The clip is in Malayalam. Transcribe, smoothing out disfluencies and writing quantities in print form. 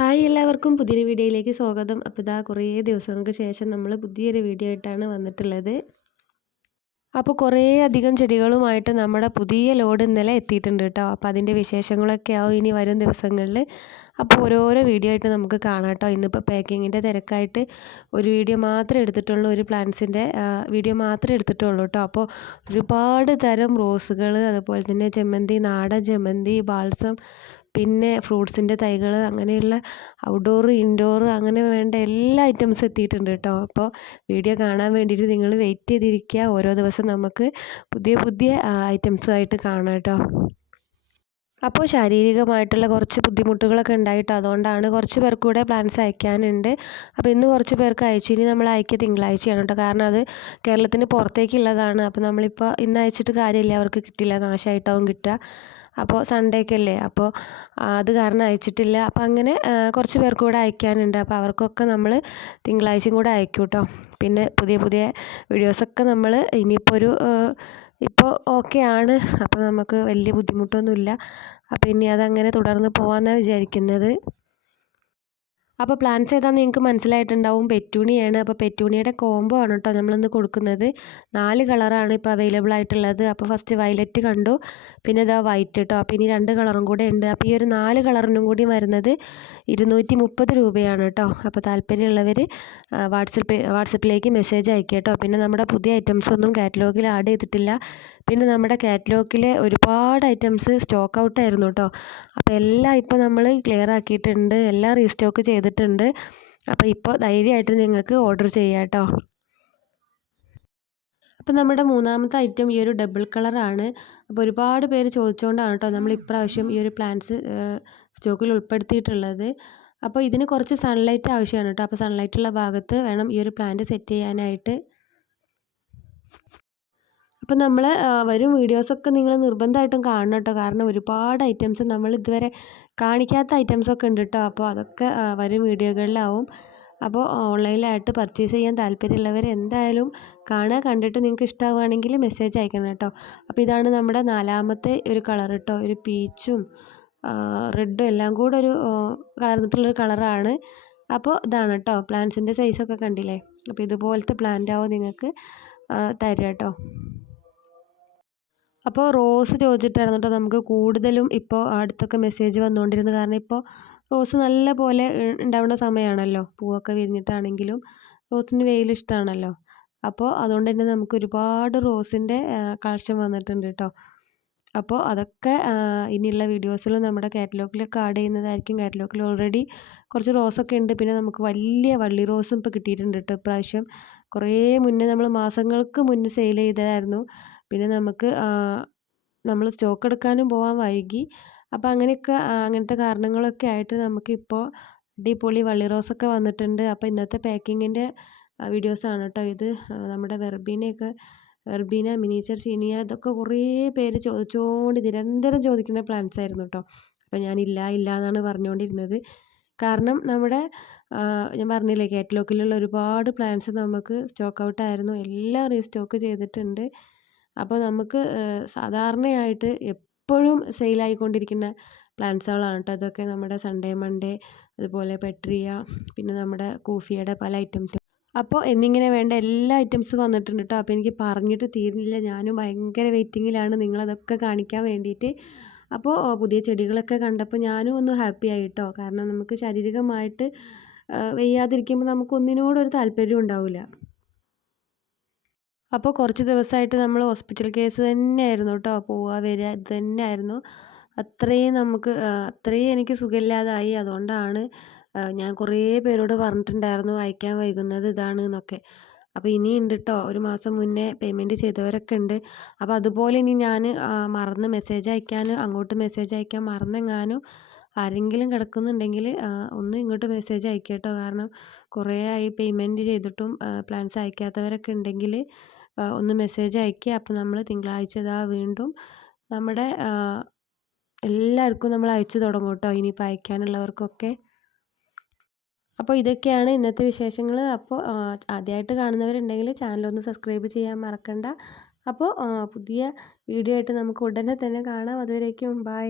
ഹായ് എല്ലാവർക്കും പുതിയൊരു വീഡിയോയിലേക്ക് സ്വാഗതം. അപ്പോൾ ഇതാ കുറേ ദിവസങ്ങൾക്ക് ശേഷം നമ്മൾ പുതിയൊരു വീഡിയോ ആയിട്ടാണ് വന്നിട്ടുള്ളത്. അപ്പോൾ കുറേ അധികം ചെടികളുമായിട്ട് നമ്മുടെ പുതിയ ലോഡ് ഇന്നലെ എത്തിയിട്ടുണ്ട് കേട്ടോ. അപ്പോൾ അതിൻ്റെ വിശേഷങ്ങളൊക്കെ ആവും ഇനി വരും ദിവസങ്ങളിൽ. അപ്പോൾ ഓരോരോ വീഡിയോ ആയിട്ട് നമുക്ക് കാണാം കേട്ടോ. ഇന്നിപ്പോൾ പാക്കിങ്ങിൻ്റെ തിരക്കായിട്ട് ഒരു വീഡിയോ മാത്രമേ എടുത്തിട്ടുള്ളൂ, ഒരു പ്ലാന്റ്സിൻ്റെ വീഡിയോ മാത്രമേ എടുത്തിട്ടുള്ളൂ കേട്ടോ. അപ്പോൾ ഒരുപാട് തരം റോസുകൾ, അതുപോലെ തന്നെ ജമന്തി, നാടൻ ജമന്തി, ബാൾസം, പിന്നെ ഫ്രൂട്ട്സിൻ്റെ തൈകൾ, അങ്ങനെയുള്ള ഔട്ട്ഡോർ ഇൻഡോർ അങ്ങനെ വേണ്ട എല്ലാ ഐറ്റംസും എത്തിയിട്ടുണ്ട് കേട്ടോ. അപ്പോൾ വീഡിയോ കാണാൻ വേണ്ടിയിട്ട് നിങ്ങൾ വെയിറ്റ് ചെയ്തിരിക്കുക. ഓരോ ദിവസം നമുക്ക് പുതിയ പുതിയ ഐറ്റംസുമായിട്ട് കാണാം കേട്ടോ. അപ്പോൾ ശാരീരികമായിട്ടുള്ള കുറച്ച് ബുദ്ധിമുട്ടുകളൊക്കെ ഉണ്ടായിട്ട് അതുകൊണ്ടാണ് കുറച്ച് പേർക്ക് കൂടെ പ്ലാൻസ് അയക്കാനുണ്ട്. അപ്പോൾ ഇന്ന് കുറച്ച് പേർക്ക് അയച്ചു. ഇനി നമ്മൾ അയക്കുക തിങ്കളാഴ്ചയാണ് കേട്ടോ. കാരണം അത് കേരളത്തിന് പുറത്തേക്കുള്ളതാണ്. അപ്പോൾ നമ്മളിപ്പോൾ ഇന്ന് അയച്ചിട്ട് കാര്യമില്ല, അവർക്ക് കിട്ടില്ല, നാശമായിട്ടാവും കിട്ടുക. അപ്പോൾ സൺഡേക്കല്ലേ, അപ്പോൾ അത് കാരണം അയച്ചിട്ടില്ല. അപ്പോൾ അങ്ങനെ കുറച്ച് പേർക്ക് കൂടെ അയക്കാനുണ്ട്. അപ്പോൾ അവർക്കൊക്കെ നമ്മൾ തിങ്കളാഴ്ചയും കൂടെ അയക്കും കേട്ടോ. പിന്നെ പുതിയ പുതിയ വീഡിയോസൊക്കെ നമ്മൾ ഇനിയിപ്പോൾ ഇപ്പോൾ ഓക്കെ ആണ്. അപ്പോൾ നമുക്ക് വലിയ ബുദ്ധിമുട്ടൊന്നുമില്ല. അപ്പോൾ ഇനി അതങ്ങനെ തുടർന്ന് പോകാമെന്നാണ് വിചാരിക്കുന്നത്. അപ്പോൾ പ്ലാന്റ്സ് ഏതാണെന്ന് നിങ്ങൾക്ക് മനസ്സിലായിട്ടുണ്ടാവും. പെറ്റൂണിയാണ്. അപ്പോൾ പെറ്റൂണിയുടെ കോംബോ ആണ് കേട്ടോ നമ്മളിന്ന് കൊടുക്കുന്നത്. 4 കളറാണ് ഇപ്പോൾ അവൈലബിൾ ആയിട്ടുള്ളത്. അപ്പോൾ ഫസ്റ്റ് വയലറ്റ് കണ്ടു, പിന്നെ ഇതാ വൈറ്റ് കേട്ടോ. അപ്പോൾ ഇനി 2 കളറും കൂടെ ഉണ്ട്. അപ്പോൾ ഈ ഒരു 4 കളറിനും കൂടി വരുന്നത് 230 രൂപയാണ് കേട്ടോ. അപ്പോൾ താല്പര്യമുള്ളവർ വാട്സപ്പിലേക്ക് മെസ്സേജ് അയക്കുക കേട്ടോ. പിന്നെ നമ്മുടെ പുതിയ ഐറ്റംസ് ഒന്നും കാറ്റലോഗിൽ ആഡ് ചെയ്തിട്ടില്ല. പിന്നെ നമ്മുടെ കാറ്റലോഗിൽ ഒരുപാട് ഐറ്റംസ് സ്റ്റോക്ക് ഔട്ടായിരുന്നു കേട്ടോ. അപ്പോൾ എല്ലാം ഇപ്പോൾ നമ്മൾ ക്ലിയർ ആക്കിയിട്ടുണ്ട്, എല്ലാം റീസ്റ്റോക്ക് ചെയ്തിട്ടുണ്ട്. അപ്പോൾ ഇപ്പോൾ ധൈര്യമായിട്ട് നിങ്ങൾക്ക് ഓർഡർ ചെയ്യാം കേട്ടോ. അപ്പോൾ നമ്മുടെ മൂന്നാമത്തെ ഐറ്റം ഈ ഒരു ഡബിൾ കളറാണ്. അപ്പോൾ ഒരുപാട് പേര് ചോദിച്ചുകൊണ്ടാണ് കേട്ടോ നമ്മൾ ഇപ്രാവശ്യം ഈ ഒരു പ്ലാന്റ്സ് സ്റ്റോക്കിൽ ഉൾപ്പെടുത്തിയിട്ടുള്ളത്. അപ്പോൾ ഇതിന് കുറച്ച് സൺലൈറ്റ് ആവശ്യമാണ് കേട്ടോ. അപ്പോൾ സൺലൈറ്റുള്ള ഭാഗത്ത് വേണം ഈ ഒരു പ്ലാന്റ് സെറ്റ് ചെയ്യാനായിട്ട്. അപ്പോൾ നമ്മൾ വരും വീഡിയോസൊക്കെ നിങ്ങൾ നിർബന്ധമായിട്ടും കാണണം കേട്ടോ. കാരണം ഒരുപാട് ഐറ്റംസ് നമ്മൾ ഇതുവരെ കാണിക്കാത്ത ഐറ്റംസൊക്കെ ഉണ്ട് കേട്ടോ. അപ്പോൾ അതൊക്കെ വരും വീഡിയോകളിലാവും. അപ്പോൾ ഓൺലൈനിലായിട്ട് പർച്ചേസ് ചെയ്യാൻ താല്പര്യമുള്ളവർ എന്തായാലും കാണുക. കണ്ടിട്ട് നിങ്ങൾക്ക് ഇഷ്ടമാവുകയാണെങ്കിൽ മെസ്സേജ് അയക്കണം കേട്ടോ. അപ്പോൾ ഇതാണ് നമ്മുടെ 4ാമത്തെ ഒരു കളർ കേട്ടോ. ഒരു പീച്ചും റെഡും എല്ലാം കൂടെ ഒരു കലർന്നിട്ടുള്ളൊരു കളറാണ്. അപ്പോൾ ഇതാണ് കേട്ടോ. പ്ലാന്റ്സിൻ്റെ സൈസൊക്കെ കണ്ടില്ലേ. അപ്പോൾ ഇതുപോലത്തെ പ്ലാന്റ് ആവും നിങ്ങൾക്ക് തരിക കേട്ടോ. അപ്പോൾ റോസ് ചോദിച്ചിട്ടായിരുന്നു കേട്ടോ നമുക്ക് കൂടുതലും ഇപ്പോൾ അടുത്തൊക്കെ മെസ്സേജ് വന്നുകൊണ്ടിരുന്നത്. കാരണം ഇപ്പോൾ റോസ് നല്ല പോലെ ഉണ്ടാവുന്ന സമയമാണല്ലോ. പൂവൊക്കെ വിരിഞ്ഞിട്ടാണെങ്കിലും റോസിന് വെയിൽ ഇഷ്ടമാണല്ലോ. അപ്പോൾ അതുകൊണ്ട് തന്നെ നമുക്ക് ഒരുപാട് റോസിൻ്റെ കളക്ഷൻ വന്നിട്ടുണ്ട് കേട്ടോ. അപ്പോൾ അതൊക്കെ ഇനിയുള്ള വീഡിയോസിലും നമ്മുടെ കാറ്റലോഗിലൊക്കെ ആഡ് ചെയ്യുന്നതായിരിക്കും. കാറ്റലോഗിൽ ഓൾറെഡി കുറച്ച് റോസൊക്കെ ഉണ്ട്. പിന്നെ നമുക്ക് വലിയ വള്ളി റോസും ഇപ്പോൾ കിട്ടിയിട്ടുണ്ട് കേട്ടോ ഇപ്രാവശ്യം. കുറേ മുന്നേ നമ്മൾ മാസങ്ങൾക്ക് മുന്നേ സെയിൽ ചെയ്തതായിരുന്നു. പിന്നെ നമുക്ക് നമ്മൾ സ്റ്റോക്ക് എടുക്കാനും പോകാൻ വൈകി. അപ്പോൾ അങ്ങനെയൊക്കെ അങ്ങനത്തെ കാരണങ്ങളൊക്കെ ആയിട്ട് നമുക്കിപ്പോൾ അടിപൊളി വള്ളി റോസൊക്കെ വന്നിട്ടുണ്ട്. അപ്പോൾ ഇന്നത്തെ പാക്കിങ്ങിൻ്റെ വീഡിയോസാണ് കേട്ടോ ഇത്. നമ്മുടെ വെർബീന, മിനിയേച്ചർ ചീനിയ, ഇതൊക്കെ കുറേ പേര് ചോദിച്ചുകൊണ്ട് നിരന്തരം ചോദിക്കുന്ന പ്ലാന്റ്സ് ആയിരുന്നു കേട്ടോ. അപ്പോൾ ഞാൻ ഇല്ല എന്നാണ് പറഞ്ഞുകൊണ്ടിരുന്നത്. കാരണം നമ്മുടെ ഞാൻ പറഞ്ഞില്ലേ കാറ്റലോഗിലുള്ള ഒരുപാട് പ്ലാന്റ്സ് നമുക്ക് സ്റ്റോക്ക് ഔട്ടായിരുന്നു. എല്ലാം റീസ്റ്റോക്ക് ചെയ്തിട്ടുണ്ട്. അപ്പോൾ നമുക്ക് സാധാരണയായിട്ട് എപ്പോഴും സെയിലായിക്കൊണ്ടിരിക്കുന്ന പ്ലാന്റ്സുകളാണ് കേട്ടോ അതൊക്കെ. നമ്മുടെ സൺഡേ മൺഡേ, അതുപോലെ പെട്രിയ, പിന്നെ നമ്മുടെ കൂഫിയയുടെ പല ഐറ്റംസും. അപ്പോൾ എന്നിങ്ങനെ വേണ്ട എല്ലാ ഐറ്റംസും വന്നിട്ടുണ്ട് കേട്ടോ. അപ്പോൾ എനിക്ക് പറഞ്ഞിട്ട് തീരുന്നില്ല, ഞാനും ഭയങ്കര വെയിറ്റിങ്ങിലാണ് നിങ്ങളതൊക്കെ കാണിക്കാൻ വേണ്ടിയിട്ട്. അപ്പോൾ പുതിയ ചെടികളൊക്കെ കണ്ടപ്പോൾ ഞാനും ഒന്ന് ഹാപ്പി ആയി കേട്ടോ. കാരണം നമുക്ക് ശാരീരികമായിട്ട് വയ്യാതിരിക്കുമ്പോൾ നമുക്കൊന്നിനോടൊരു താല്പര്യം ഉണ്ടാവില്ല. അപ്പോൾ കുറച്ച് ദിവസമായിട്ട് നമ്മൾ ഹോസ്പിറ്റൽ കേസ് തന്നെയായിരുന്നു കേട്ടോ. പോവുക വരിക ഇത് തന്നെയായിരുന്നു. അത്രയും എനിക്ക് സുഖമില്ലാതായി. അതുകൊണ്ടാണ് ഞാൻ കുറേ പേരോട് പറഞ്ഞിട്ടുണ്ടായിരുന്നു അയക്കാൻ വൈകുന്നത് ഇതാണ് എന്നൊക്കെ. അപ്പോൾ ഇനിയുണ്ട് കേട്ടോ, ഒരു മാസം മുന്നേ പേയ്മെൻറ്റ് ചെയ്തവരൊക്കെ ഉണ്ട്. അപ്പോൾ അതുപോലെ ഇനി ഞാൻ മറന്ന് അങ്ങോട്ട് മെസ്സേജ് അയക്കാൻ മറന്നെങ്ങാനും ആരെങ്കിലും കിടക്കുന്നുണ്ടെങ്കിൽ ഒന്ന് ഇങ്ങോട്ട് മെസ്സേജ് അയക്കുക കേട്ടോ. കാരണം കുറേ ആയി പേയ്മെൻറ്റ് ചെയ്തിട്ടും പ്ലാൻസ് അയക്കാത്തവരൊക്കെ ഉണ്ടെങ്കിൽ ഒന്ന് മെസ്സേജ് അയക്കുക. അപ്പോൾ നമ്മൾ തിങ്കളാഴ്ച വീണ്ടും നമ്മുടെ എല്ലാവർക്കും നമ്മൾ അയച്ചു തുടങ്ങും കേട്ടോ, ഇനിയിപ്പോൾ അയക്കാനുള്ളവർക്കൊക്കെ. അപ്പോൾ ഇതൊക്കെയാണ് ഇന്നത്തെ വിശേഷങ്ങൾ. അപ്പോൾ ആദ്യമായിട്ട് കാണുന്നവരുണ്ടെങ്കിൽ ചാനലൊന്ന് സബ്സ്ക്രൈബ് ചെയ്യാൻ മറക്കണ്ട. അപ്പോൾ പുതിയ വീഡിയോ ആയിട്ട് നമുക്ക് ഉടനെ തന്നെ കാണാം. അതുവരേക്കും ബൈ.